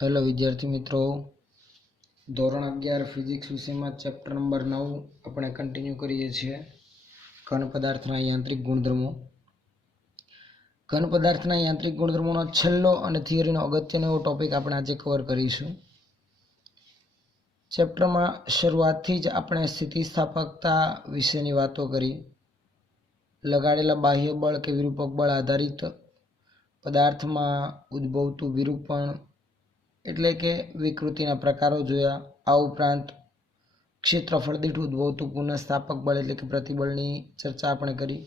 Hello विद्यार्थी मित्रों, ધોરણ 11 ફિઝિક્સ વિષયમાં ચેપ્ટર નંબર 9 આપણે કન્ટિન્યુ કરીએ છીએ. ઘન પદાર્થના યાંત્રિક ગુણધર્મો. ઘન પદાર્થના યાંત્રિક ગુણધર્મોનો છેલ્લો અને થિયરીનો અગત્યનો એવો ટોપિક આપણે આજે કવર કરીશું. ચેપ્ટરમાં શરૂઆતથી જ આપણે સ્થિતિસ્થાપકતા વિશેની વાતો કરી. લગાડેલા બાહ્ય બળ કે વિરૂપક બળ આધારિત પદાર્થમાં ઉદ્ભવતું વિરૂપણ એટલે કે વિકૃતિના પ્રકારો જોયા. આ ઉપરાંત ક્ષેત્રફળ દીઠ ઉદ્ભવતું પુનઃસ્થાપક બળ એટલે કે પ્રતિબળની ચર્ચા આપણે કરી.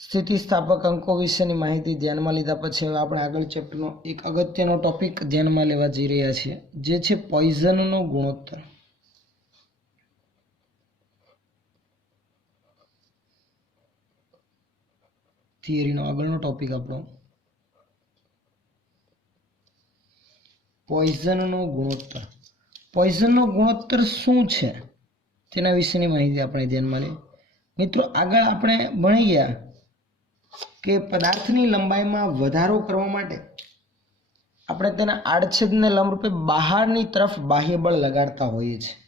સ્થિતિસ્થાપક અંકો વિશેની માહિતી ધ્યાનમાં લીધા પછી હવે આપણે આગળ ચેપ્ટરનો એક અગત્યનો ટોપિક ધ્યાનમાં લેવા જઈ રહ્યા છીએ, જે છે પોઈઝનનો ગુણોત્તર. થિયરીનો આગળનો ટોપિક આપણો પોઈઝનનો ગુણોત્તર. પોઈઝનનો ગુણોત્તર શું છે તેના વિશેની માહિતી આપણે ધ્યાનમાં લઈએ. મિત્રો, આગળ આપણે ભણી ગયા કે પદાર્થની લંબાઈમાં વધારો કરવા માટે આપણે તેના આડછેદને લંબરૂપે બહારની તરફ બાહ્ય બળ લગાડતા હોઈએ છીએ.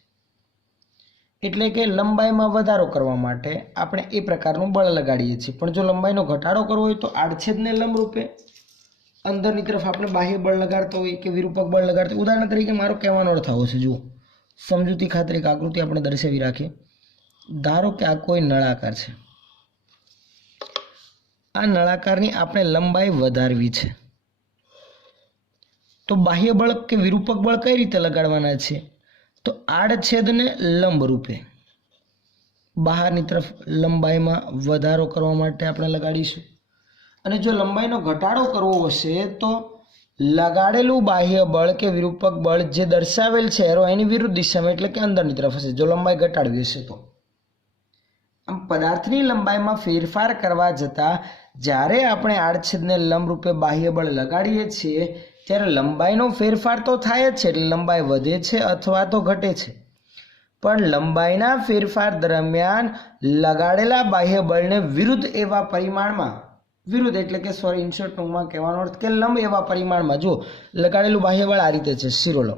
એટલે કે લંબાઈમાં વધારો કરવા માટે આપણે એ પ્રકારનું બળ લગાડીએ છીએ. પણ જો લંબાઈનો ઘટાડો કરવો હોય તો આડછેદને લંબરૂપે અંદરની તરફ આપણે બાહ્ય બળ લગાડતા હોઈએ કે વિરૂપક બળ લગાડતા. ઉદાહરણ તરીકે મારો કહેવાનો અર્થ આવો છે. જુઓ, સમજૂતી ખાતર એક આકૃતિ આપણે દર્શાવી રાખીએ. ધારો કે આ કોઈ નળાકાર છે. આ નળાકારની આપણે લંબાઈ વધારવી છે, તો બાહ્ય બળ કે વિરૂપક બળ કઈ રીતે લગાડવાના છે? તો આડછેદને લંબ રૂપે બહારની તરફ લંબાઈમાં વધારો કરવા માટે આપણે લગાડીશું. અને જો લંબાઈનો ઘટાડો કરવો હશે તો લગાડેલું બાહ્ય બળ કે વિરૂપક બળ જે દર્શાવેલ છે એરો એની વિરુદ્ધ દિશામાં એટલે કે અંદરની તરફ હશે, જો લંબાઈ ઘટાડવી હશે તો. આમ પદાર્થની લંબાઈમાં ફેરફાર કરવા જતાં જ્યારે આપણે આડછેદને લંબરૂપે બાહ્ય બળ લગાડીએ છીએ ત્યારે લંબાઈનો ફેરફાર તો થાય જ છે, એટલે લંબાઈ વધે છે અથવા તો ઘટે છે. પણ લંબાઈના ફેરફાર દરમિયાન લગાડેલા બાહ્ય બળને વિરુદ્ધ એવા પરિમાણમાં, વિરુદ્ધ એટલે કે ઇન્સર્ટ ટૂંકમાં કહેવાનો અર્થ કે લંબ એવા પરિમાણમાં, જો લગાડેલું બાહ્ય બળ આ રીતે છે, શિરોલો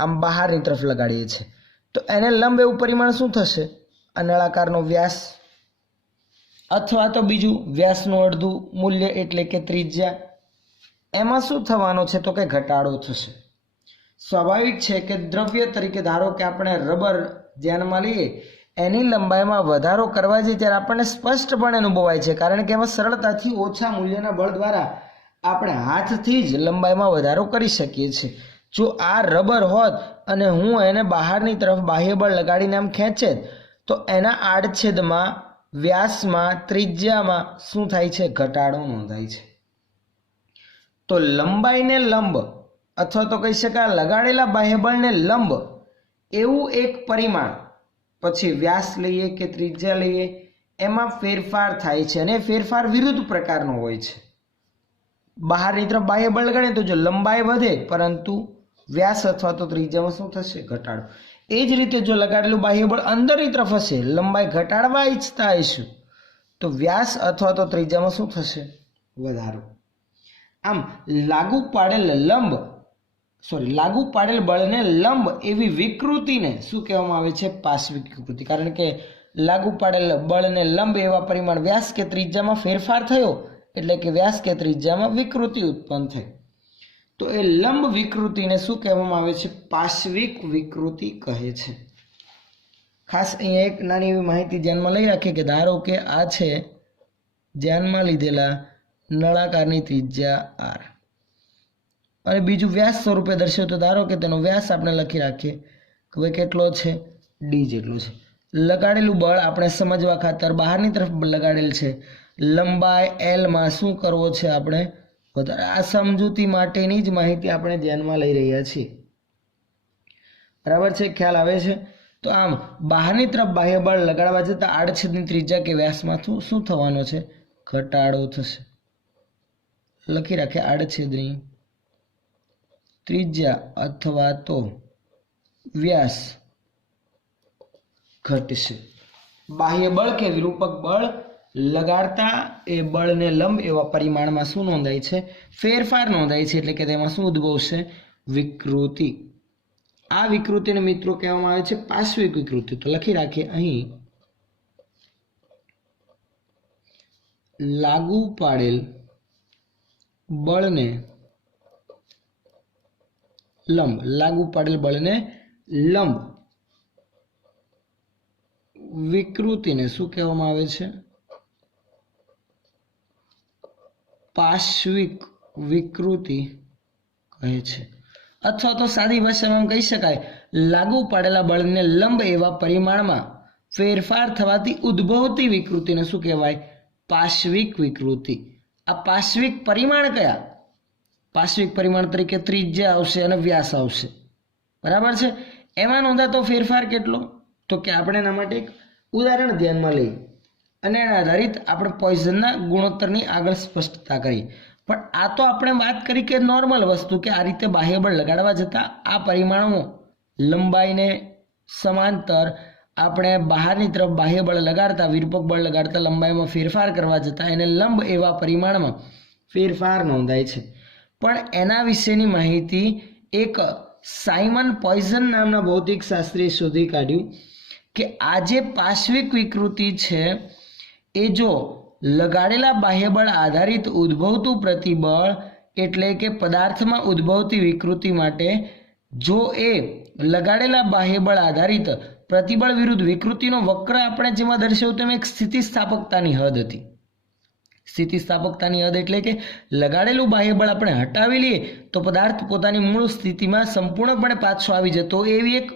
આમ બહારની તરફ લગાડીએ છીએ તો એને લંબ એવું પરિમાણ શું થશે? આ નળાકારનો વ્યાસ અથવા તો બીજું વ્યાસનું અડધું મૂલ્ય એટલે કે ત્રિજ્યા. એમાં શું થવાનો છે? તો કે ઘટાડો થશે. સ્વાભાવિક છે કે દ્રવ્ય તરીકે ધારો કે આપણે રબર ધ્યાનમાં લઈએ, એની લંબાઈમાં વધારો કરવા જઈએ ત્યારે આપણને સ્પષ્ટપણે અનુભવાય છે, કારણ કે એમાં સરળતાથી ઓછા મૂલ્યના બળ દ્વારા આપણે હાથથી જ લંબાઈમાં વધારો કરી શકીએ છીએ. જો આ રબર હોત અને હું એને બહારની તરફ બાહ્ય બળ લગાડીને આમ ખેંચે તો એના આડછેદમાં, વ્યાસમાં, ત્રિજ્યામાં શું થાય છે? ઘટાડો નોંધાય છે. તો લંબાઈને લંબ અથવા તો કહી શકાય લગાડેલા બાહ્ય બળને લંબ એવું એક પરિમાણ, પછી વ્યાસ લઈએ કે ત્રિજ્યા લઈએ, એમાં ફેરફાર થાય છે અને ફેરફાર વિરુદ્ધ પ્રકારનો હોય છે. બહારની તરફ બાહ્ય બળ લગાડીએ તો જો લંબાઈ વધે, પરંતુ વ્યાસ અથવા તો ત્રિજ્યામાં શું થશે? ઘટાડો. એ જ રીતે જો લગાડેલું બાહ્ય બળ અંદરની તરફ હશે, લંબાઈ ઘટાડવા ઈચ્છતા હશું તો વ્યાસ અથવા તો ત્રિજ્યામાં શું થશે? વધારો. આમ લાગુ પાડેલ બળને લંબ એવી વિકૃતિને શું કહેવામાં આવે છે? પાર્શ્વિક વિકૃતિ. કારણ કે લાગુ પાડેલ બળને લંબ એવા પરિમાણ વ્યાસ કે ત્રિજ્યામાં ફેરફાર થયો એટલે કે વ્યાસ કે ત્રિજ્યામાં વિકૃતિ ઉત્પન્ન થઈ. તો એ લંબ વિકૃતિને શું કહેવામાં આવે છે? પાર્શ્વિક વિકૃતિ કહે છે. ખાસ અહીંયા એક નાની એવી માહિતી ધ્યાનમાં લઈ રાખીએ કે ધારો કે આ છે ધ્યાનમાં લીધેલા નળાકારની ત્રિજ્યા r અને બીજું વ્યાસ સ્વરૂપે દર્શાવ્યું, તો ધારો કે તેનો વ્યાસ આપણે લખી રાખીએ કે ભાઈ કેટલો છે? d જેટલો છે. લગાડેલું બળ આપણે સમજવા ખાતર બહારની તરફ લગાડેલ છે. લંબાઈ l માં શું કરવો છે? આપણે વધારે. આ સમજૂતી માટેની જ માહિતી આપણે ધ્યાનમાં લઈ રહ્યા છીએ. બરાબર છે? ખ્યાલ આવે છે? તો આમ બહારની તરફ બાહ્ય બળ લગાડવા જતાં આડછેદની ત્રિજ્યા કે વ્યાસમાં શું થવાનો છે? ઘટાડો થશે. લખી રાખે આડછેદની ત્રિજ્યા અથવા તો વ્યાસ ઘટશે. બાહ્ય બળ કે વિરૂપક બળ લગાડતા એ બળને લંબ એવા પરિમાણમાં શું નોંધાય છે? ફેરફાર નોંધાય છે. એટલે કે તેમાં શું ઉદ્ભવશે? વિકૃતિ. આ વિકૃતિને મિત્રો કહેવામાં આવે છે પાર્શ્વિક વિકૃતિ. તો લખી રાખીએ અહીં લાગુ પાડેલ બળને લંબ, લાગુ પાડેલ બળને લંબ વિકૃતિને શું કહેવામાં આવે છે? પાર્શ્વિક વિકૃતિ કહે છે. અથવા તો સાદી ભાષામાં કહી શકાય લાગુ પાડેલા બળને લંબ એવા પરિમાણમાં ફેરફાર થવાથી ઉદ્ભવતી વિકૃતિને શું કહેવાય? પાર્શ્વિક વિકૃતિ. આ પાર્શ્વિક પરિમાણ કયા? પાર્શ્વિક પરિમાણ તરીકે ત્રિજ્યા આવશે અને વ્યાસ આવશે. બરાબર છે. એમાં નોંધાતો ફેરફાર કેટલો? તો કે આપણે એના માટે એક ઉદાહરણ ધ્યાનમાં લઈએ અને એના આધારિત આપણે પોઈઝનના ગુણોત્તરની આગળ સ્પષ્ટતા કરીએ. પણ આ તો આપણે વાત કરી કે નોર્મલ વસ્તુ, કે આ રીતે બાહ્યબળ લગાડવા જતાં આ પરિમાણો લંબાઈને સમાંતર આપણે બહારની તરફ બાહ્યબળ લગાડતા, વિરૂપક બળ લગાડતા લંબાઈમાં ફેરફાર કરવા જતાં એને લંબ એવા પરિમાણમાં ફેરફાર નોંધાય છે. પણ એના વિશેની માહિતી એક સાયમન પોઈઝન નામના ભૌતિક શાસ્ત્રીએ શોધી કાઢ્યું કે આ જે પાર્શ્વિક વિકૃતિ છે એ જો લગાડેલા બાહ્યબળ આધારિત ઉદ્ભવતું પ્રતિબળ એટલે કે પદાર્થમાં ઉદ્ભવતી વિકૃતિ માટે જો એ લગાડેલા બાહ્યબળ આધારિત પ્રતિબળ વિરુદ્ધ વિકૃતિનો વક્ર આપણે જેમાં દર્શાવ્યું તેમ એક સ્થિતિસ્થાપકતાની હદ હતી. સ્થિતિસ્થાપકતાની હદ એટલે કે લગાડેલું બાહ્યબળ આપણે હટાવી લઈએ તો પદાર્થ પોતાની મૂળ સ્થિતિમાં સંપૂર્ણપણે પાછો આવી જતો, એવી એક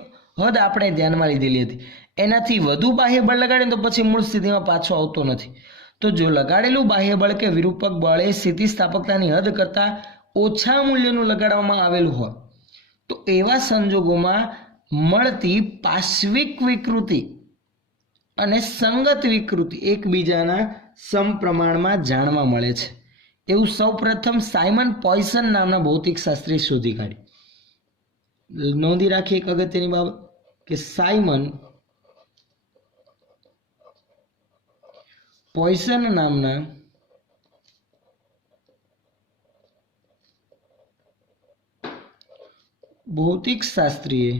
હદ આપણે ધ્યાનમાં લીધેલી હતી. એનાથી વધુ બાહ્યબળ લગાડીએ તો પછી મૂળ સ્થિતિમાં પાછો આવતો નથી. તો જો લગાડેલું બાહ્યબળ કે વિરૂપક બળ એ સ્થિતિસ્થાપકતાની હદ કરતાં ઓછા મૂલ્યનું લગાડવામાં આવેલું હોય તો એવા સંજોગોમાં મળતી પાર્શ્વિક વિકૃતિ અને સંગત વિકૃતિ એકબીજાના સમપ્રમાણમાં જાણવા મળે છે. એવું સૌપ્રથમ સાયમન પોઈસન નામના ભૌતિક શાસ્ત્રીએ શોધી કાઢ્યું. નોંધી રાખીએ એક અગત્યની બાબત કે સાયમન પોઈસન નામના ભૌતિક શાસ્ત્રીએ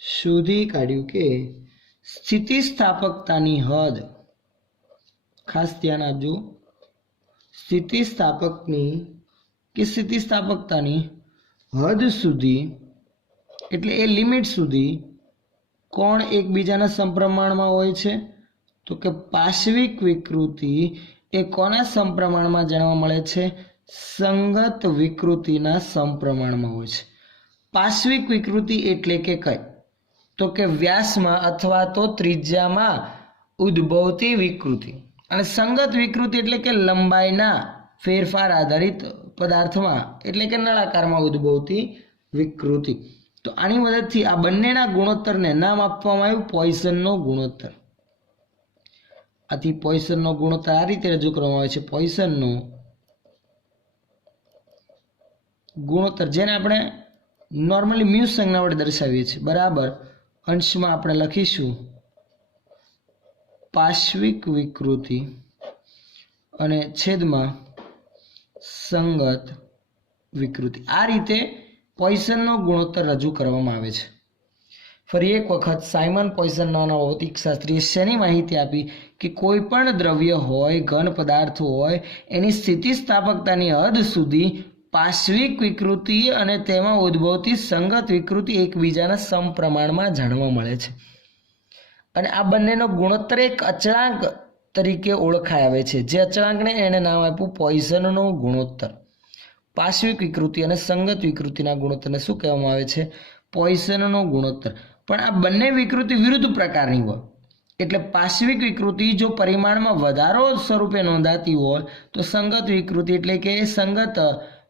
શોધી કાઢ્યું કે સ્થિતિસ્થાપકતાની હદ, ખાસ ધ્યાન આપજો, સ્થિતિસ્થાપકતાની હદ સુધી એટલે એ લિમિટ સુધી કોણ એકબીજાના સમપ્રમાણમાં હોય છે? તો કે પાર્શ્વિક વિકૃતિ એ કોના સમપ્રમાણમાં જાણવા મળે છે? સંગત વિકૃતિના સમપ્રમાણમાં હોય છે. પાર્શ્વિક વિકૃતિ એટલે કે કઈ? તો કે વ્યાસમાં અથવા તો ત્રિજ્યામાં ઉદ્ભવતી વિકૃતિ. અને સંગત વિકૃતિ એટલે કે લંબાઈના ફેરફાર આધારિત પદાર્થમાં એટલે કે નળાકારમાં ઉદ્ભવતી વિકૃતિ. તો આની મદદથી આ બંનેના ગુણોત્તરને નામ આપવામાં આવ્યું પોઈસનનો ગુણોત્તર. આથી પોઈસનનો ગુણોત્તર આ રીતે રજૂ કરવામાં આવે છે. પોઈસનનો ગુણોત્તર જેને આપણે નોર્મલી મ્યુ સંજ્ઞા વડે દર્શાવીએ છીએ બરાબર અંશમાં આપણે લખીશું પાર્શ્વિક વિકૃતિ અને છેદમાં સંગત વિકૃતિ. આ રીતે પોઈસનનો ગુણોત્તર રજૂ કરવામાં આવે છે. ફરી એક વખત સાયમન પોઈસન નામના ભૌતિક શાસ્ત્રીએ શેની માહિતી આપી કે કોઈ પણ દ્રવ્ય હોય, ઘન પદાર્થ હોય, એની સ્થિતિસ્થાપકતાની હદ સુધી પાર્શ્વિક વિકૃતિ અને તેમાં ઉદ્ભવતી સંગત વિકૃતિ એકબીજાના સમપ્રમાણમાં જાણવા મળે છે. અને આ બંનેનો ગુણોત્તર એક અચળાંક તરીકે ઓળખાય આવે છે. જે અચળાંકને એને નામ આપ્યું પોઈસનનો ગુણોત્તર. પાર્શ્વિક વિકૃતિ અને સંગત વિકૃતિના ગુણોત્તરને શું કહેવામાં આવે છે? પોઈસનનો ગુણોત્તર. પણ આ બંને વિકૃતિ વિરુદ્ધ પ્રકારની હોય એટલે પાર્શ્વિક વિકૃતિ જો પરિમાણમાં વધારો સ્વરૂપે નોંધાતી હોય તો સંગત વિકૃતિ એટલે કે સંગત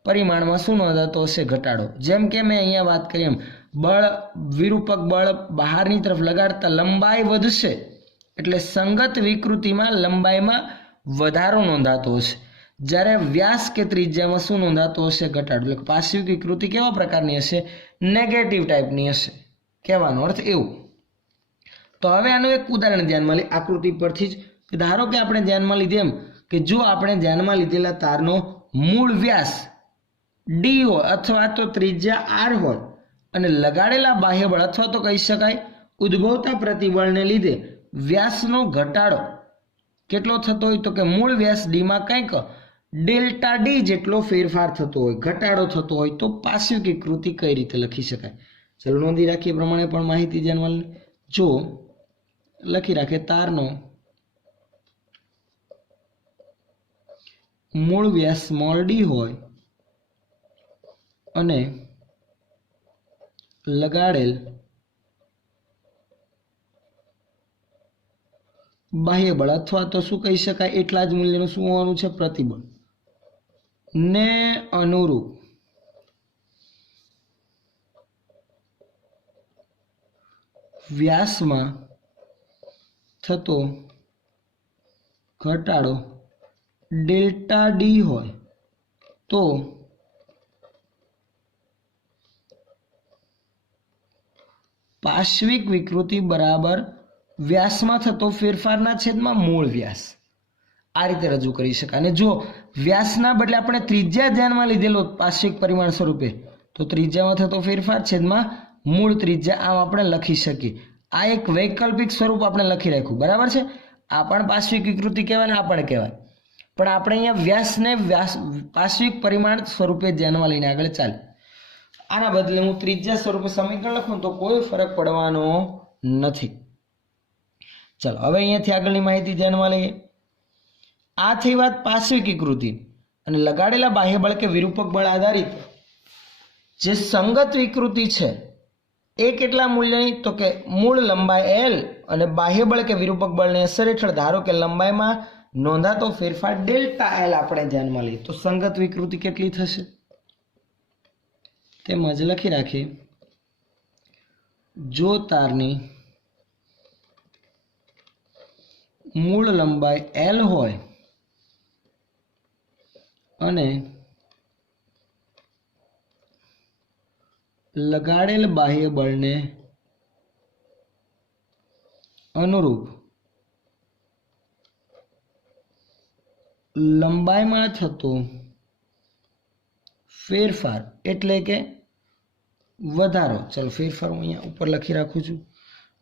પરિમાણમાં શું નોંધાતો હશે? ઘટાડો. જેમ કે મેં અહીંયા વાત કરી એમ બળ, વિરૂપક બળ બહારની તરફ લગાડતા લંબાઈ વધશે એટલે સંગત વિકૃતિમાં લંબાઈમાં વધારો નોંધાતો હશે, જ્યારે વ્યાસ કે ત્રિજ્યામાં શું નોંધાતો હશે? ઘટાડો. એટલે પાર્શ્વિક વિકૃતિ કેવા પ્રકારની હશે? નેગેટિવ ટાઈપની હશે, કહેવાનો અર્થ એવું. તો હવે આનું એક ઉદાહરણ ધ્યાનમાં લઈએ આકૃતિ પરથી જ કે ધારો કે આપણે ધ્યાનમાં લીધે એમ કે જો આપણે ધ્યાનમાં લીધેલા તારનો મૂળ વ્યાસ ડી હોય અથવા તો ત્રિજ્યા આર હોય અને લગાડેલા બાહ્ય બળ અથવા તો કહી શકાય ઉદ્ભવતા પ્રતિબળને લીધે વ્યાસનો ઘટાડો કેટલો થતો હોય તો કે મૂળ વ્યાસ ડીમાં કંઈક ડેલ્ટા ડી જેટલો ફેરફાર થતો હોય ઘટાડો થતો હોય તો પાર્શ્વિક વિકૃતિ કઈ રીતે લખી શકાય ચલો નોંધી રાખીએ પ્રમાણે પણ માહિતી ધ્યાનમાં જો લખી રાખે તારનો મૂળ વ્યાસ સ્મોલ ડી હોય અને લગાડેલ બાહ્ય બળ અથવા તો શું કહી શકાય એટલા જ મૂલ્યનું શું હોવાનું છે પ્રતિબળ ને અનુરૂપ વ્યાસમાં થતો ઘટાડો ડેલ્ટા ડી હોય તો પાર્શ્વિક વિકૃતિ બરાબર વ્યાસમાં થતો ફેરફારના છેદમાં મૂળ વ્યાસ આ રીતે રજૂ કરી શકાય અને જો વ્યાસના બદલે આપણે ત્રિજ્યા ધ્યાનમાં લીધેલો પાર્શ્વિક પરિમાણ સ્વરૂપે તો ત્રિજ્યામાં થતો ફેરફાર છેદમાં મૂળ ત્રિજ્યા આમ આપણે લખી શકીએ આ એક વૈકલ્પિક સ્વરૂપ આપણે લખી રાખ્યું બરાબર છે આ પણ પાર્શ્વિક વિકૃતિ કહેવાય ને આ પણ કહેવાય પણ આપણે અહીંયા વ્યાસને પાર્શ્વિક પરિમાણ સ્વરૂપે ધ્યાનમાં લઈને આગળ ચાલે આના બદલે હું ત્રિજ્યા સ્વરૂપે સમીકરણ લખું તો કોઈ ફરક પડવાનો નથી ચલો હવે અહીંયાથી આગળની માહિતી ધ્યાનમાં લઈએ આ થઈ વાત પાર્શ્વિક વિકૃતિ અને લગાડેલા બાહ્ય બળ કે વિરૂપક બળ આધારિત જે સંગત વિકૃતિ છે એ કેટલા મૂલ્યની તો કે મૂળ લંબાઈ એલ અને બાહ્ય બળ કે વિરૂપક બળની અસર હેઠળ ધારો કે લંબાઈમાં નોંધાતો ફેરફાર ડેલ્ટા એલ આપણે ધ્યાનમાં લઈએ તો સંગત વિકૃતિ કેટલી થશે તેમજ લખી રાખીએ જો તારની મૂળ લંબાઈ એલ હોય અને લગાડેલ બાહ્ય બળને અનુરૂપ લંબાઈમાં થતો ફેરફાર એટલે કે વધારો ચલો ફેરફાર હું અહીંયા ઉપર લખી રાખું છું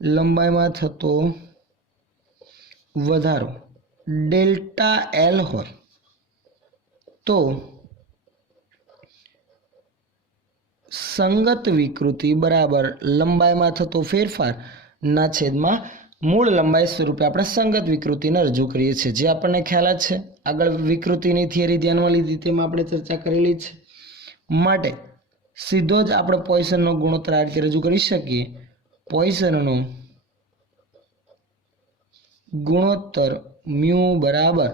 લંબાઈમાં થતો વધારો ડેલ્ટા એલ હોય તો સંગત વિકૃતિ બરાબર લંબાઈમાં થતો ફેરફાર ના છેદમાં મૂળ લંબાઈ સ્વરૂપે આપણે સંગત વિકૃતિને રજૂ કરીએ છીએ જે આપણને ખ્યાલ જ છે આગળ વિકૃતિની થિયરી ધ્યાનમાં લીધી તેમાં આપણે ચર્ચા કરેલી છે માટે સીધો જ આપણે પોઈસનનો ગુણોત્તર આ રીતે રજૂ કરી શકીએ પોઈસનનો ગુણોત્તર મ્યુ બરાબર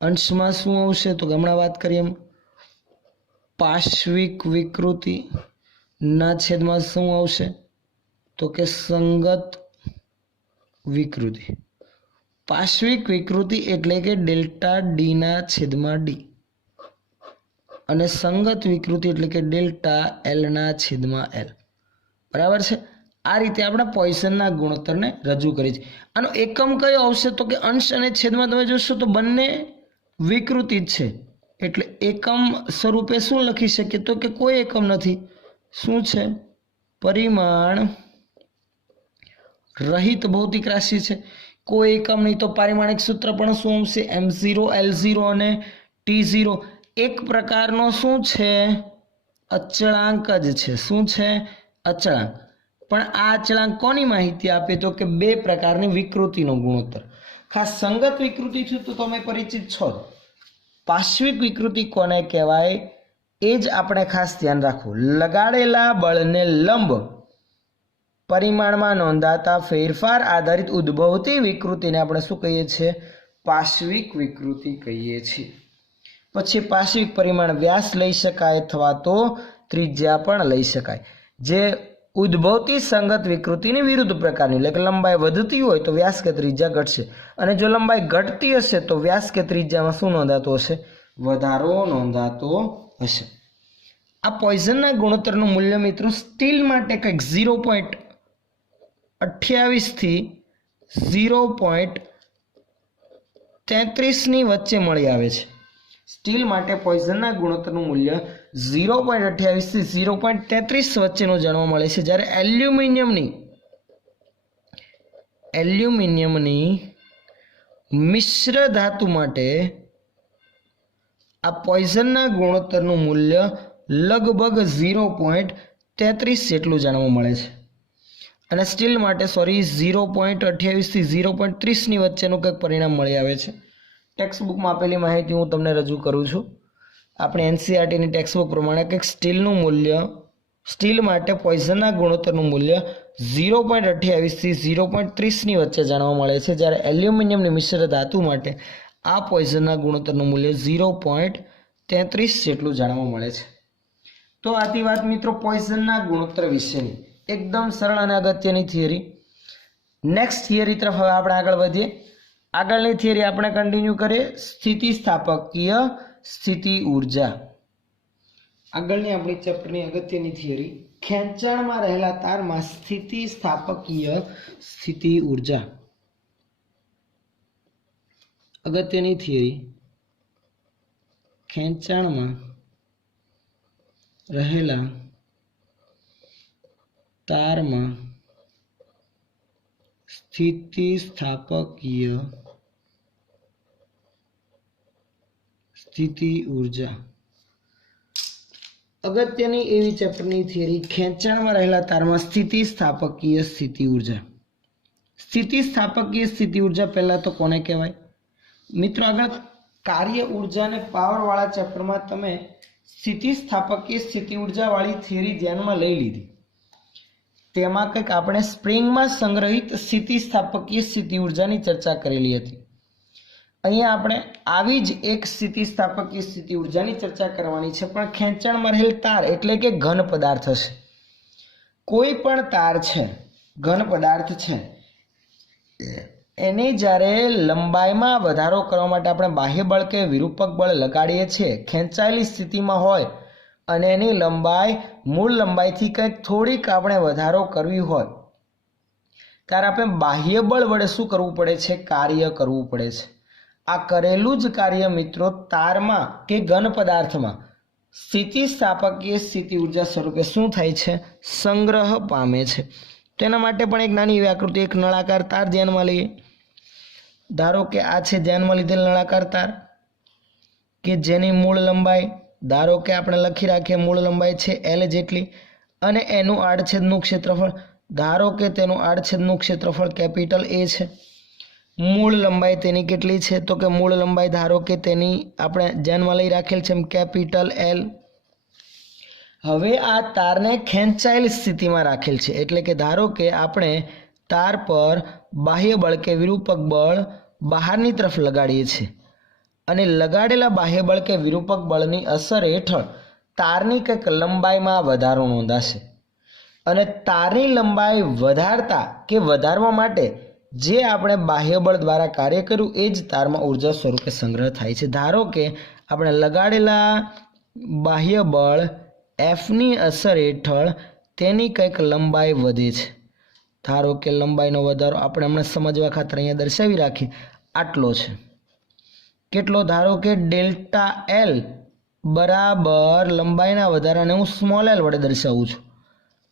અંશમાં શું આવશે તો હમણાં વાત કરીએ એમ પાર્શ્વિક વિકૃતિ ના છેદમાં શું આવશે તો કે સંગત વિકૃતિ પાર્શ્વિક વિકૃતિ એટલે કે ડેલ્ટા ડી ના છેદમાં ડી અને સંગત વિકૃતિ એટલે કે ડેલ્ટા એલ ના છેદમાં એલ બરાબર છે આ રીતે આપણે પોઈસનના ગુણોત્તરને રજૂ કરી છે આનો એકમ કયો આવશે તો કે અંશ અને છેદમાં તમે જોશો તો બંને વિકૃતિ જ છે એટલે એકમ સ્વરૂપે શું લખી શકીએ તો કે કોઈ એકમ નથી શું છે પરિમાણ રહિત ભૌતિક રાશિ છે કોઈ એકમ નહીં તો પારિમાણિક સૂત્ર પણ શું આવશે m0 l0 અને t0 એક પ્રકારનો શું છે અચળાંક જ છે શું છે અચળાંક પણ આ અચળાંક કોની માહિતી આપે તો કે બે પ્રકારની વિકૃતિનો ગુણોત્તર ખાસ સંગત વિકૃતિ છે તો તમે પરિચિત છો પાર્શ્વિક વિકૃતિ કોને કહેવાય એ જ આપણે ખાસ ધ્યાન રાખવું લગાડેલા બળને લંબ પરિમાણમાં નોંધાતા ફેરફાર આધારિત ઉદ્ભવતી વિકૃતિને આપણે શું કહીએ છીએ પાર્શ્વિક વિકૃતિ કહીએ છીએ પછી પાર્શ્વિક પરિમાણ વ્યાસ લઈ શકાય અથવા તો ત્રિજ્યા પણ લઈ શકાય જે ઉદ્ભવતી સંગત વિકૃતિની વિરુદ્ધ પ્રકારની એટલે કે લંબાઈ વધતી હોય તો વ્યાસ કે ત્રિજ્યા ઘટશે અને જો લંબાઈ ઘટતી હશે તો વ્યાસ કે ત્રિજ્યામાં શું નોંધાતો હશે વધારો નોંધાતો હશે આ પોઈઝનના ગુણોત્તરનું મૂલ્ય મિત્રો સ્ટીલ માટે કંઈક 0.28 થી 0.33 વચ્ચે મળી આવે છે. સ્ટીલ માટે પોઈઝનના ગુણોત્તરનું મૂલ્ય 0.28 થી 0.33 વચ્ચેનું જાણવા મળે છે. જ્યારે એલ્યુમિનિયમની મિશ્ર ધાતુ માટે આ પોઈઝનના ગુણોત્તરનું મૂલ્ય લગભગ 0.33 જેટલું જાણવા મળે છે. અને સ્ટીલ માટે 0.28 થી 0.30ની વચ્ચેનું કંઈક પરિણામ મળી આવે છે. ટેક્સ્ટ બુકમાં આપેલી માહિતી હું તમને રજૂ કરું છું. આપણે એનસીઈઆરટીની ટેક્સ્ટ બુક પ્રમાણે કંઈક સ્ટીલ માટે પોઈઝનના ગુણોત્તરનું મૂલ્ય 0.28 થી 0.30ની વચ્ચે જાણવા મળે છે. જ્યારે એલ્યુમિનિયમની મિશ્ર ધાતુ માટે આ પોઈઝનના ગુણોત્તરનું મૂલ્ય 0.33 જેટલું જાણવા મળે છે. તો આથી વાત મિત્રો પોઈઝનના ગુણોત્તર વિશેની એકદમ સરળ અને અગત્યની થિયરી. નેક્સ્ટ થિયરી તરફ હવે આપણે આગળ વધીએ. આગળની થિયરી આપણે કન્ટિન્યુ કરીએ. સ્થિતિસ્થાપકીય સ્થિતિ ઉર્જા. આગળની આપણી ચેપ્ટરની અગત્યની થિયરી ખેંચાણમાં રહેલા તારમાં સ્થિતિસ્થાપકીય સ્થિતિ ઉર્જા. અગત્યની થિયરી ખેંચાણમાં રહેલા તારમાં સ્થિતિસ્થાપકીય સ્થિતિ ઉર્જા. અગત્યની એવી ચેપ્ટરની થિયરી ખેંચાણમાં રહેલા તારમાં સ્થિતિસ્થાપકીય સ્થિતિ ઉર્જા. સ્થિતિસ્થાપકીય સ્થિતિ ઉર્જા પહેલા તો કોને કહેવાય? મિત્રો આગળ કાર્ય ઉર્જા અને પાવર વાળા ચેપ્ટરમાં તમે સ્થિતિસ્થાપકીય સ્થિતિ ઉર્જા વાળી થિયરી ધ્યાનમાં લઈ લીધી. તેમાં કંઈક આપણે સ્પ્રિંગમાં સંગ્રહિત સ્થિતિસ્થાપકીય સ્થિતિ ઉર્જાની ચર્ચા કરેલી હતી. અહીંયા આપણે આવી જ એક સ્થિતિસ્થાપકીય સ્થિતિ ઉર્જાની ચર્ચા કરવાની છે, પણ ખેંચાણમાં રહેલ તાર એટલે કે ઘન પદાર્થ હશે. કોઈ પણ તાર છે, ઘન પદાર્થ છે, એની જ્યારે લંબાઈમાં વધારો કરવા માટે આપણે બાહ્ય બળ કે વિરૂપક બળ લગાડીએ છીએ, ખેંચાયેલી સ્થિતિમાં હોય અને એની લંબાઈ મૂળ લંબાઈથી કંઈક થોડીક આપણે વધારો કરવી હોય, ત્યારે આપણે બાહ્ય બળ વડે શું કરવું પડે છે? કાર્ય કરવું પડે છે. આ કરેલું જ કાર્ય મિત્રો તારમાં કે ઘન પદાર્થમાં સ્થિતિસ્થાપકીય સ્થિતિ ઉર્જા સ્વરૂપે શું થાય છે? સંગ્રહ પામે છે. તેના માટે પણ એક નાની એવી આકૃતિ, એક નળાકાર તાર ધ્યાનમાં લઈએ. ધારો કે આ છે ધ્યાનમાં લીધેલ નળાકાર તાર કે જેની મૂળ લંબાઈ ધારો કે આપણે લખી રાખીએ મૂળ લંબાઈ છે L જેટલી, અને એનું આડછેદનું ક્ષેત્રફળ ધારો કે તેનું આડછેદનું ક્ષેત્રફળ કેપિટલ A છે. મૂળ લંબાઈ તેની કેટલી છે? તો કે મૂળ લંબાઈ ધારો કે તેની આપણે ધ્યાનમાં લઈ રાખેલ છે કેપિટલ L. હવે આ તારને ખેંચાયેલી સ્થિતિમાં રાખેલ છે, એટલે કે ધારો કે આપણે તાર પર બાહ્ય બળ કે વિરૂપક બળ બહારની તરફ લગાડીએ છીએ અને લગાડેલા બાહ્ય બળ કે વિરૂપક બળની અસર હેઠળ તારની કંઈક લંબાઈમાં વધારો નોંધાશે. અને તારની લંબાઈ વધારતા કે વધારવા માટે જે આપણે બાહ્ય બળ દ્વારા કાર્ય કર્યું એ જ તારમાં ઉર્જા સ્વરૂપે સંગ્રહ થાય છે. ધારો કે આપણે લગાડેલા બાહ્ય બળ Fની અસર હેઠળ તેની કંઈક લંબાઈ વધે છે. ધારો કે લંબાઈનો વધારો આપણે હમણાં સમજવા ખાતર અહીંયા દર્શાવી રાખીએ આટલો છે. કેટલો? ધારો કે ડેલ્ટા L બરાબર લંબાઈના વધારાને હું સ્મોલ l વડે દર્શાવું છું.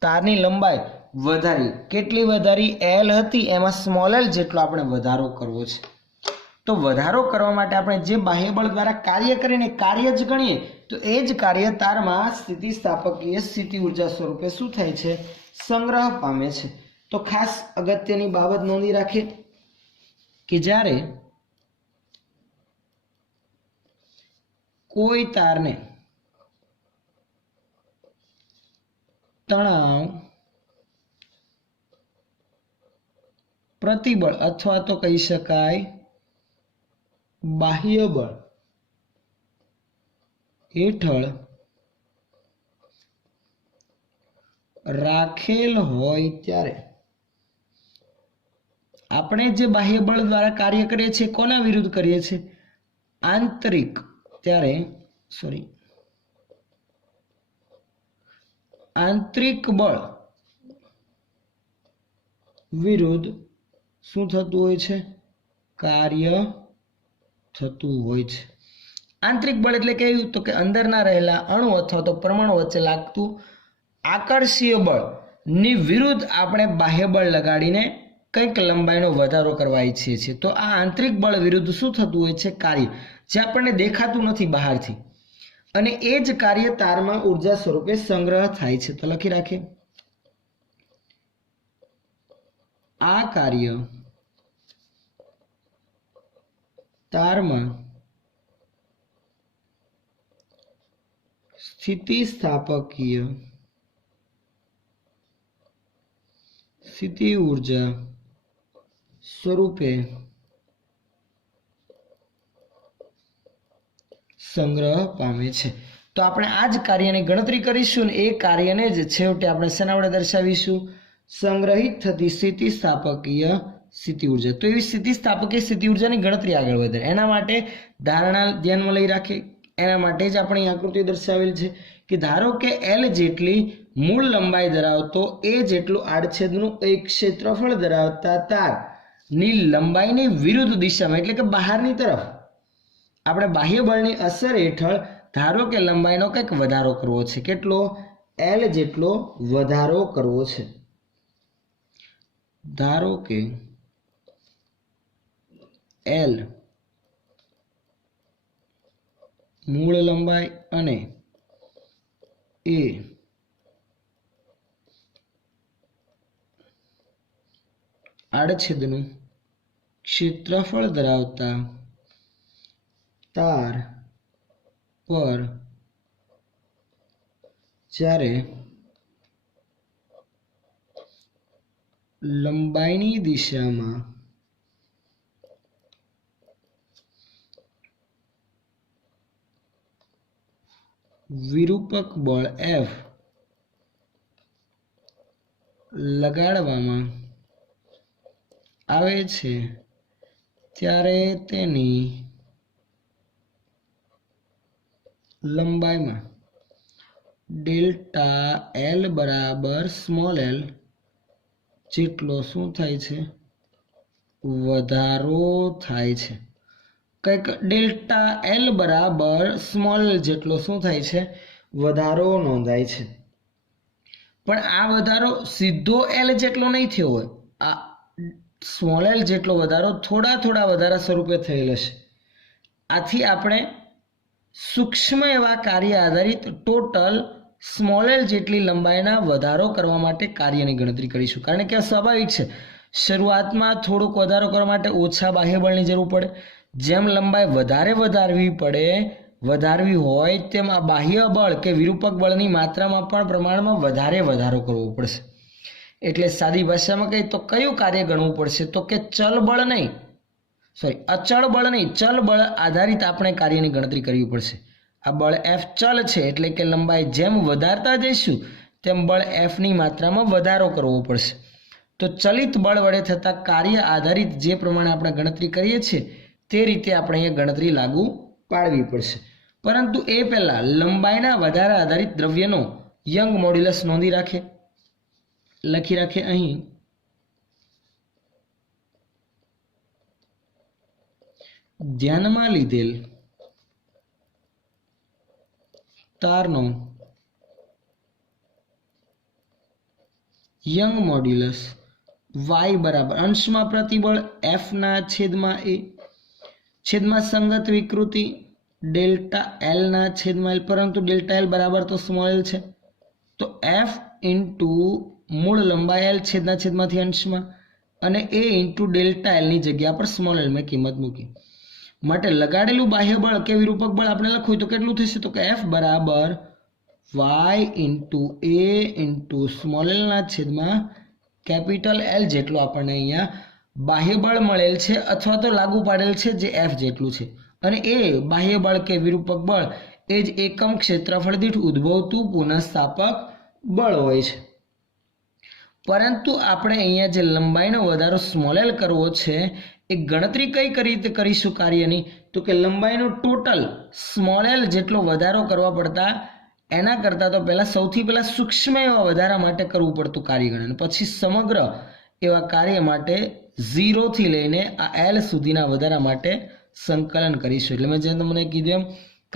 તારની લંબાઈ વધારી, કેટલી વધારી? L હતી એમાં સ્મોલ l જેટલો આપણે વધારો કરવો છે. તો વધારો કરવા માટે આપણે જે બાહ્ય બળ દ્વારા કાર્ય કરીને કાર્ય જ ગણીએ તો એ જ કાર્ય તારમાં સ્થિતિસ્થાપકીય સ્થિતિ ઉર્જા સ્વરૂપે શું થાય છે? સંગ્રહ પામે છે. તો ખાસ અગત્યની બાબત નોંધી રાખીએ કે જ્યારે કોઈ તારને તણાવ, પ્રતિબળ અથવા તો કહી શકાય બાહ્ય બળ હેઠળ રાખેલ હોય ત્યારે આપણે જે બાહ્ય બળ દ્વારા કાર્ય કરીએ છીએ કોના વિરુદ્ધ કરીએ છીએ? આંતરિક. ત્યારે આંતરિક બળ વિરુદ્ધ શું થતું હોય છે? કાર્ય થતું હોય છે. આંતરિક બળ એટલે કેવું? તો કે અંદરના રહેલા અણુ અથવા તો પરમાણુ વચ્ચે લાગતું આકર્ષીય બળની વિરુદ્ધ આપણે બાહ્ય બળ લગાડીને કંઈક લંબાઈનો વધારો કરવા ઈચ્છીએ છીએ. તો આ આંતરિક બળ વિરુદ્ધ શું થતું હોય છે? કાર્ય, જે આપણને દેખાતું નથી બહારથી, અને એ જ કાર્ય તારમાં ઉર્જા સ્વરૂપે સંગ્રહ થાય છે. તો લખી રાખીએ, આ કાર્ય તારમાં સ્થિતિસ્થાપકીય સ્થિતિ ઉર્જા સ્વરૂપે સંગ્રહ પામે છે. તો આપણે આ જ કાર્યની ગણતરી કરીશું, ને એ કાર્યને જ છેવટે આપણે શેના વડે દર્શાવીશું? સંગ્રહિત થતી સ્થિતિસ્થાપકીય સ્થિતિ ઉર્જા. તો એવી સ્થિતિસ્થાપકીય સ્થિતિ ઉર્જાની ગણતરી આગળ વધે એના માટે ધારણા ધ્યાનમાં લઈ રાખીએ. એના માટે જ આપણે આકૃતિ દર્શાવેલ છે કે ધારો કે L જેટલી મૂળ લંબાઈ ધરાવતો એ જેટલું આડછેદનું એક ક્ષેત્રફળ ધરાવતા તારની લંબાઈની વિરુદ્ધ દિશામાં એટલે કે બહારની તરફ આપણે બાહ્ય બળની અસર હેઠળ ધારો કે લંબાઈનો કંઈક વધારો કરવો છે. કેટલો? L જેટલો વધારો કરવો છે. ધારો કે L મૂળ લંબાઈ અને એ આડછેદનું ક્ષેત્રફળ ધરાવતા તાર પર જ્યારે લંબાઈની દિશામાં વિરૂપક બળ F લગાડવામાં આવે છે ત્યારે તેની લંબાઈમાં ડેલ્ટા L બરાબર સ્મોલ l જેટલો શું થાય છે? વધારો થાય છે. કંઈક ડેલ્ટા L બરાબર સ્મોલ l જેટલો શું થાય છે? વધારો નોંધાય છે. પણ આ વધારો સીધો L જેટલો નહીં થયો હોય. આ સ્મોલ l જેટલો વધારો થોડા થોડા વધારા સ્વરૂપે થયેલ હશે. આથી આપણે સૂક્ષ્મ એવા કાર્ય આધારિત ટોટલ સ્મોલ l જેટલી લંબાઈના વધારો કરવા માટે કાર્યની ગણતરી કરીશું. કારણ કે આ સ્વાભાવિક છે, શરૂઆતમાં થોડુંક વધારો કરવા માટે ઓછા બાહ્ય બળની જરૂર પડે. જેમ લંબાઈ વધારવી હોય તેમ આ બાહ્ય બળ કે વિરૂપક બળની માત્રામાં પણ પ્રમાણમાં વધારો કરવો પડશે. એટલે સાદી ભાષામાં કહીએ તો કયું કાર્ય ગણવું પડશે? તો કે અચળ બળ નહીં, ચલ બળ આધારિત આપણે કાર્યની ગણતરી કરવી પડશે. આ બળ F ચલ છે એટલે કે લંબાઈ જેમ વધારતા જઈશું તેમ બળ F ની માત્રામાં વધારો કરવો પડશે. તો ચલિત બળ વડે થતા કાર્ય આધારિત જે પ્રમાણે આપણે ગણતરી કરીએ છીએ તે રીતે આપણે અહીંયા ગણતરી લાગુ પાડવી પડશે. પરંતુ એ પહેલા લંબાઈના વધારા આધારિત દ્રવ્યનો યંગ મોડ્યુલસ નોંધી લખી રાખે. અહીં ધ્યાનમાં લીધેલ તારનો યંગ મોડ્યુલસ y બરાબર અંશમાં પ્રતિબળ F ના છેદમાં a છેદમાં સંગત વિકૃતિ ડેલ્ટા L ના છેદમાં l, પરંતુ ડેલ્ટા L બરાબર તો સ્મોલ l છે. તો F ઇન્ટુ મૂળ લંબાઈ l છેદમાંથી અંશમાં અને a ઇન્ટુ ડેલ્ટા L ની જગ્યા પર સ્મોલ l મેં કિંમત મૂકી. માટે લગાડેલું બાહ્ય બળ કે વિરૂપક બળ આપણે લખવું તો કેટલું થશે? તો કે F બરાબર y into a into small l ના છેદમાં કેપિટલ L જેટલું આપણને અહીંયા બાહ્ય બળ મળેલ છે અથવા તો લાગુ પાડેલ છે જે F જેટલું છે. અને એ બાહ્ય બળ કે વિરૂપક બળ એ જ એકમ ક્ષેત્રફળ દીઠ ઉદ્ભવતું પુનઃસ્થાપક બળ હોય છે. પરંતુ આપણે અહીંયા જે લંબાઈનો વધારો સ્મોલ l કરવો છે એ ગણતરી કઈ રીતે કરીશું કાર્યની? તો કે લંબાઈનો ટોટલ સ્મોલ l જેટલો વધારો કરવા પડતા એના કરતાં તો સૌથી પહેલા સૂક્ષ્મ એવા વધારા માટે કરવું પડતું કાર્ય ગણન, પછી સમગ્ર એવા કાર્ય માટે ઝીરોથી લઈને આ એલ સુધીના વધારા માટે સંકલન કરીશું. એટલે મેં જેમ તમને કીધું એમ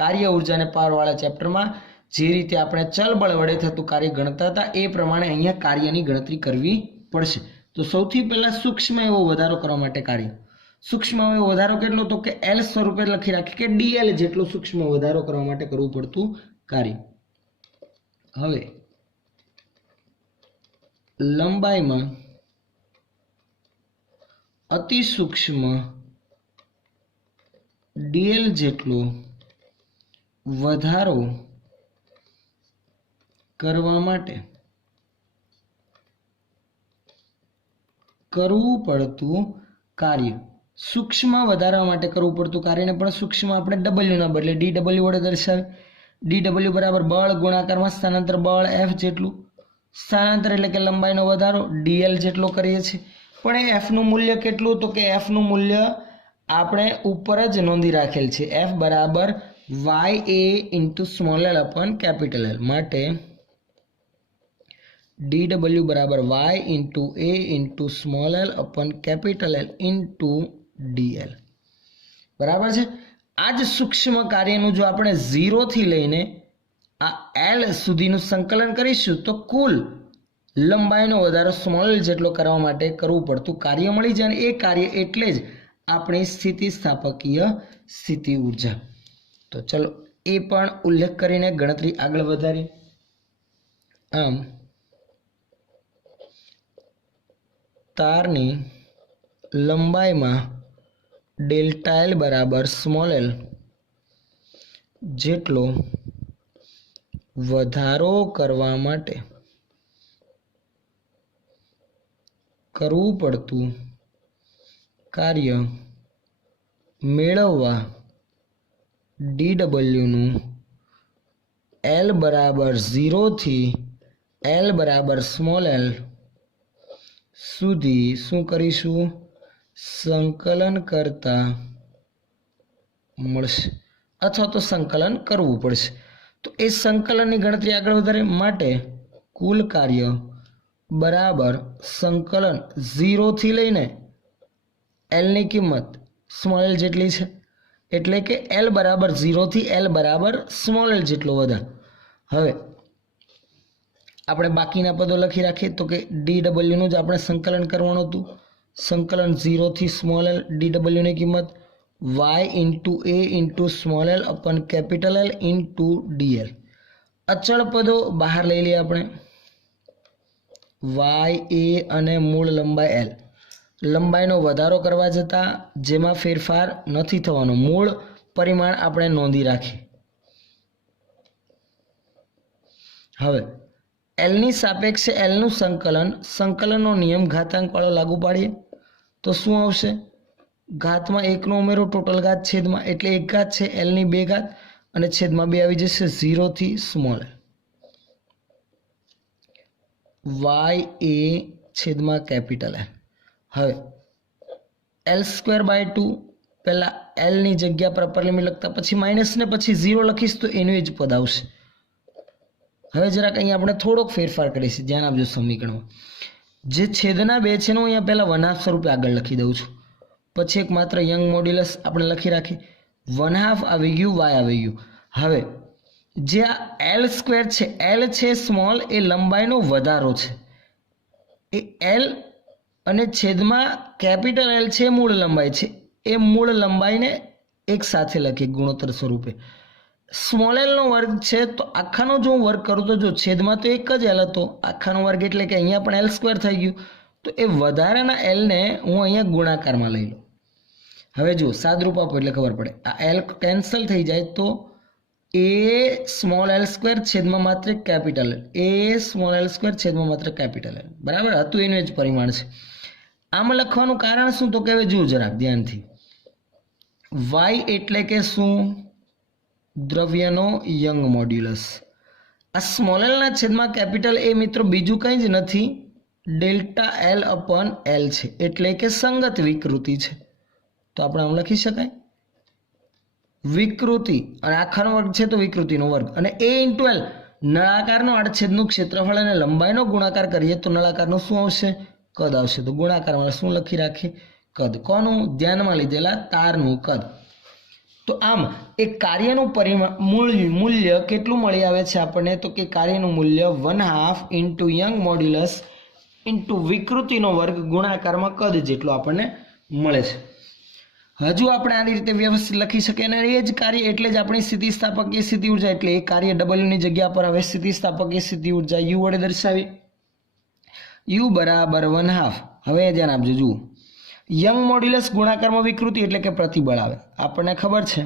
કાર્ય ઉર્જા અને પાવરવાળા ચેપ્ટરમાં જે રીતે આપણે ચલ બળ વડે થતું કાર્ય ગણતા હતા એ પ્રમાણે અહીંયા કાર્યની ગણતરી કરવી પડશે. તો સૌથી પહેલા સૂક્ષ્મ એવો વધારો કરવા માટે કાર્ય. સૂક્ષ્મ એવો વધારો કેટલો? તો કે એલ સ્વરૂપે લખી રાખી કે ડીએલ જેટલો સૂક્ષ્મ વધારો કરવા માટે કરવું પડતું કાર્ય. હવે લંબાઈમાં અતિ સૂક્ષ્મ ડીએલ જેટલો વધારો કરવા માટે કરવું પડતું કાર્ય. સૂક્ષ્મ વધારવા માટે કરવું પડતું કાર્યને પણ સૂક્ષ્મ આપણે ડબલ્યુ ના બદલે ડી ડબલ્યુ વડે દર્શાવે. ડી ડબલ્યુ બરાબર બળ ગુણાકારમાં સ્થાનાંતર બળ એફ જેટલું. સ્થાનાંતર એટલે કે લંબાઈનો વધારો ડીએલ જેટલો કરીએ છીએ. પણ એ એફનું મૂલ્ય કેટલું? તો કે એફનું મૂલ્ય આપણે ઉપર જ નોંધી રાખેલ છે. એફ બરાબર y A into small L upon capital L. માટે ડી ડબલ્યુ બરાબર y into A into small L upon capital L into DL. બરાબર છે. આ જ સૂક્ષ્મ કાર્યનું જો આપણે ઝીરોથી લઈને આ એલ સુધીનું સંકલન કરીશું તો કુલ લંબાઈનો વધારો સ્મોલ એલ જેટલો કરવા માટે કરવું પડતું કાર્ય મળી જાય. અને એ કાર્ય એટલે જ આપણી સ્થિતિસ્થાપકીય સ્થિતિ ઉર્જા. તો ચલો એ પણ ઉલ્લેખ કરીને ગણતરી આગળ વધારીએ. આમ તારની લંબાઈમાં ડેલ્ટા એલ બરાબર સ્મોલ એલ જેટલો વધારો કરવા માટે કરવું પડતું કાર્ય મેળવવા ડી ડબલ્યુનું એલ બરાબર 0થી એલ બરાબર સ્મોલ એલ સુધી શું કરીશું? સંકલન કરતા મળશે અથવા તો સંકલન કરવું પડશે. તો એ સંકલનની ગણતરી આગળ વધારે માટે કુલ કાર્ય બરાબર સંકલન 0થી લઈને એલની કિંમત સ્મોલ એલ જેટલી છે. એટલે કે એલ બરાબર 0થી એલ બરાબર સ્મોલ એલ જેટલો વધા. હવે આપણે બાકીના પદો લખી રાખીએ. તો કે ડી ડબલ્યુનું જ આપણે સંકલન કરવાનું હતું. સંકલન 0થી સ્મોલ એલ ડી ડબલ્યુની કિંમત y into A into small L upon capital L into DL. અચળ પદો બહાર લઈ લઈએ આપણે. વાય એ અને મૂળ લંબાઈ એલ. લંબાઈનો વધારો કરવા જતાં જેમાં ફેરફાર નથી થવાનો, મૂળ પરિમાણ આપણે નોંધી રાખીએ. હવે એલની સાપેક્ષે એલનું સંકલનનો નિયમ ઘાતાંકવાળો લાગુ પાડીએ તો શું આવશે? ઘાતમાં 1નો ઉમેરો ટોટલ ઘાત છેદમાં એટલે 1 ઘાત છે એલની 2 ઘાત અને છેદમાં 2 આવી જશે 0થી સ્મોલ એલ. વાય એ છેદમાં કેપિટલ એલ. હવે એલ સ્ક્વેર બાય 2 પહેલાં એલની જગ્યા પર અપર લિમિટ લખતા પછી માઇનસ ને પછી 0 લખીશ તો એનું જ પદ આવશે. હવે જરાક અહીંયા આપણે થોડોક ફેરફાર કરીશું. ધ્યાન આપજો સમીકરણમાં. જે છેદના 2 છે ને હું અહીંયા પહેલાં 1/2 સ્વરૂપે આગળ લખી દઉં છું. પછી એક માત્ર યંગ મોડ્યુલસ આપણે લખી રાખીએ. 1/2 આવી ગયું, વાય આવી ગયું. હવે જે આ એલ સ્ક્વેર છે, એલ છે સ્મોલ, એ લંબાઈનો વધારો છે. એ એલ અને છેદમાં કેપિટલ એલ છે મૂળ લંબાઈ છે. એ મૂળ લંબાઈને એક સાથે લખીએ ગુણોત્તર સ્વરૂપે. સ્મોલ એલનો વર્ગ છે તો આખાનો જો હું વર્ગ કરું તો જો છેદમાં તો એક જ એલ હતો, આખાનો વર્ગ એટલે કે અહીંયા પણ એલ સ્ક્વેર થઈ ગયું. તો એ વધારાના એલને હું અહીંયા ગુણાકારમાં લઈ લઉં. હવે જુઓ સાદરૂપ આપો એટલે ખબર પડે. આ એલ કેન્સલ થઈ જાય તો એ સ્મોલ એલ સ્ક્વેર છેદમાં માત્ર કેપિટલ એલ. એ સ્મોલ એલ સ્ક્વેર છેદમાં માત્ર કેપિટલ એલ. બરાબર હતું એનું જ પરિમાણ છે. આમ લખવાનું કારણ શું? તો કે હવે જુઓ જરાક ધ્યાનથી. વાય એટલે કે શું? દ્રવ્યનો યંગ મોડ્યુલસ. આ સ્મોલ એલના છેદમાં કેપિટલ એ મિત્રો બીજું કંઈ જ નથી, ડેલ્ટા એલ અપોન એલ છે. એટલે કે સંગત વિકૃતિ છે. તો આપણે આમ લખી શકાય વિકૃતિ, અને આખાનો વર્ગ છે તો વિકૃતિનો વર્ગ, અને એ ઇન્ટુ એલ નળાકારનો આડછેદનું ક્ષેત્રફળ અને લંબાઈનો ગુણાકાર કરીએ તો નળાકારનું શું આવશે? કદ આવશે તો ગુણાકારમાં શું લખી રાખીએ કદ કોનું ધ્યાનમાં લીધેલા તારનું કદ તો આમ એક કાર્યનું મૂલ્ય કેટલું મળી આવે છે આપણને તો કે કાર્યનું મૂલ્ય 1/2 ઇન્ટુ યંગ મોડ્યુલસ ઇન્ટુ વિકૃતિનો વર્ગ ગુણાકારમાં કદ જેટલું આપણને મળે છે હજુ આપણે આની રીતે વ્યવસ્થિત લખી શકીએ અને એ જ કાર્ય એટલે જ આપણી સ્થિતિસ્થાપકીય સ્થિતિ ઉર્જા એટલે એ કાર્ય W ની જગ્યા પર હવે સ્થિતિસ્થાપકીય સ્થિતિ ઉર્જા U વડે દર્શાવી U બરાબર 1/2 હવે ધ્યાન આપજો જુઓ યંગ મોડ્યુલસ ગુણાકારમાં વિકૃતિ એટલે કે પ્રતિબળ આવે આપણને ખબર છે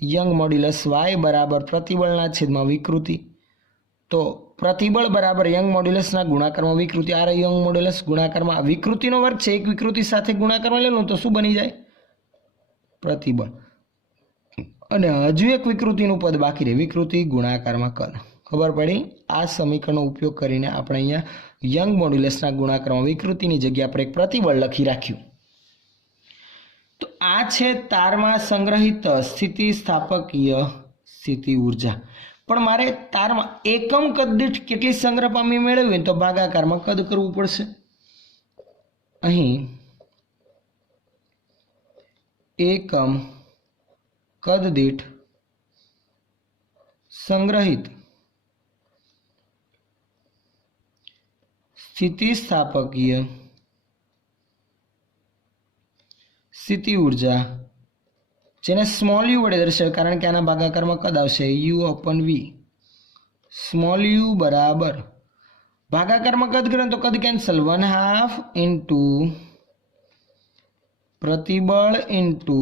યંગ મોડ્યુલસ y બરાબર પ્રતિબળના છેદમાં વિકૃતિ તો પ્રતિબળ બરાબર યંગ મોડ્યુલસના ગુણાકારમાં વિકૃતિ આ યંગ મોડ્યુલસ ગુણાકારમાં વિકૃતિનો વર્ગ છે એક વિકૃતિ સાથે ગુણાકારમાં લેલું તો શું બની જાય પ્રતિબળ અને હજુ એક વિકૃતિનું પદ બાકી રહે વિકૃતિ ગુણાકારમાં કદ ખબર પડી આ સમીકરણનો ઉપયોગ કરીને આપણે અહીંયા યંગ મોડ્યુલસના ગુણાકારમાં વિકૃતિની જગ્યા પર એક પ્રતિબળ લખી રાખ્યું તો આ છે તારમાં સંગ્રહિત સ્થિતિસ્થાપકીય સ્થિતિ ઉર્જા પણ મારે તારમાં એકમ કદ દીઠ કેટલી સંગ્રહ પામી મેળવવી તો ભાગાકારમાં કદ કરવું પડશે અહીં એકમ કદ દીઠ સંગ્રહિત સ્થિતિસ્થાપકીય સ્થિતિ ઉર્જા જેને સ્મોલ યુ વડે દર્શાવે કારણ કે આના ભાગાકારમાં કદ આવશે U/V સ્મોલ યુ બરાબર ભાગાકારમાં કદ કરે તો કદ કેન્સલ 1/2 ઇન્ટુ પ્રતિબળ ઇન્ટુ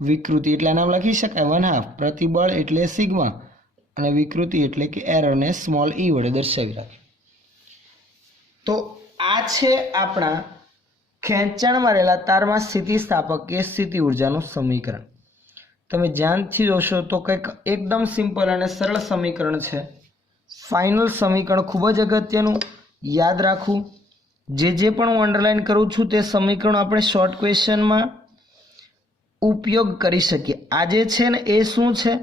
વિકૃતિ એટલે નામ લખી શકાય 1/2 પ્રતિબળ એટલે સિગ્મા અને વિકૃતિ એટલે કે એરરને સ્મોલ e વડે દર્શાવી રાખે તો આ છે આપણા ખેંચાણમાં રહેલા તારમાં સ્થિતિસ્થાપકીય સ્થિતિ ઉર્જાનું સમીકરણ તમે ધ્યાનથી જોશો તો કંઈક એકદમ સિમ્પલ અને સરળ સમીકરણ છે ફાઇનલ સમીકરણ ખૂબ જ અગત્યનું યાદ રાખવું જે પણ હું અંડરલાઈન કરું છું તે સમીકરણ આપણે શોર્ટ ક્વેશ્ચનમાં ઉપયોગ કરી શકીએ આજે છે ને એ શું છે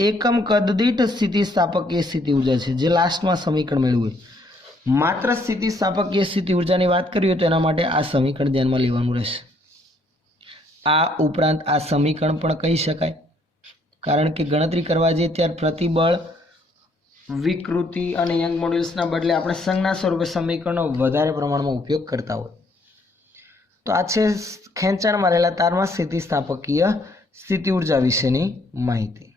એકમ કદ દીઠ સ્થિતિસ્થાપકીય સ્થિતિ ઉર્જા છે જે લાસ્ટમાં સમીકરણ મેળવ્યું માત્ર સ્થિતિસ્થાપકીય સ્થિતિ ઉર્જાની વાત કરીએ તો એના માટે આ સમીકરણ ધ્યાનમાં લેવાનું રહેશે આ ઉપરાંત આ સમીકરણ પણ કહી શકાય કારણ કે ગણતરી કરવા જઈએ ત્યારે પ્રતિબળ વિકૃતિ અને યંગ મોડ્યુલ્સના બદલે આપણે સંજ્ઞા સ્વરૂપે સમીકરણનો વધારે પ્રમાણમાં ઉપયોગ કરતા હોય તો આ છે ખેંચાણમાં રહેલા તારમાં સ્થિતિસ્થાપકીય સ્થિતિ ઉર્જા વિશેની માહિતી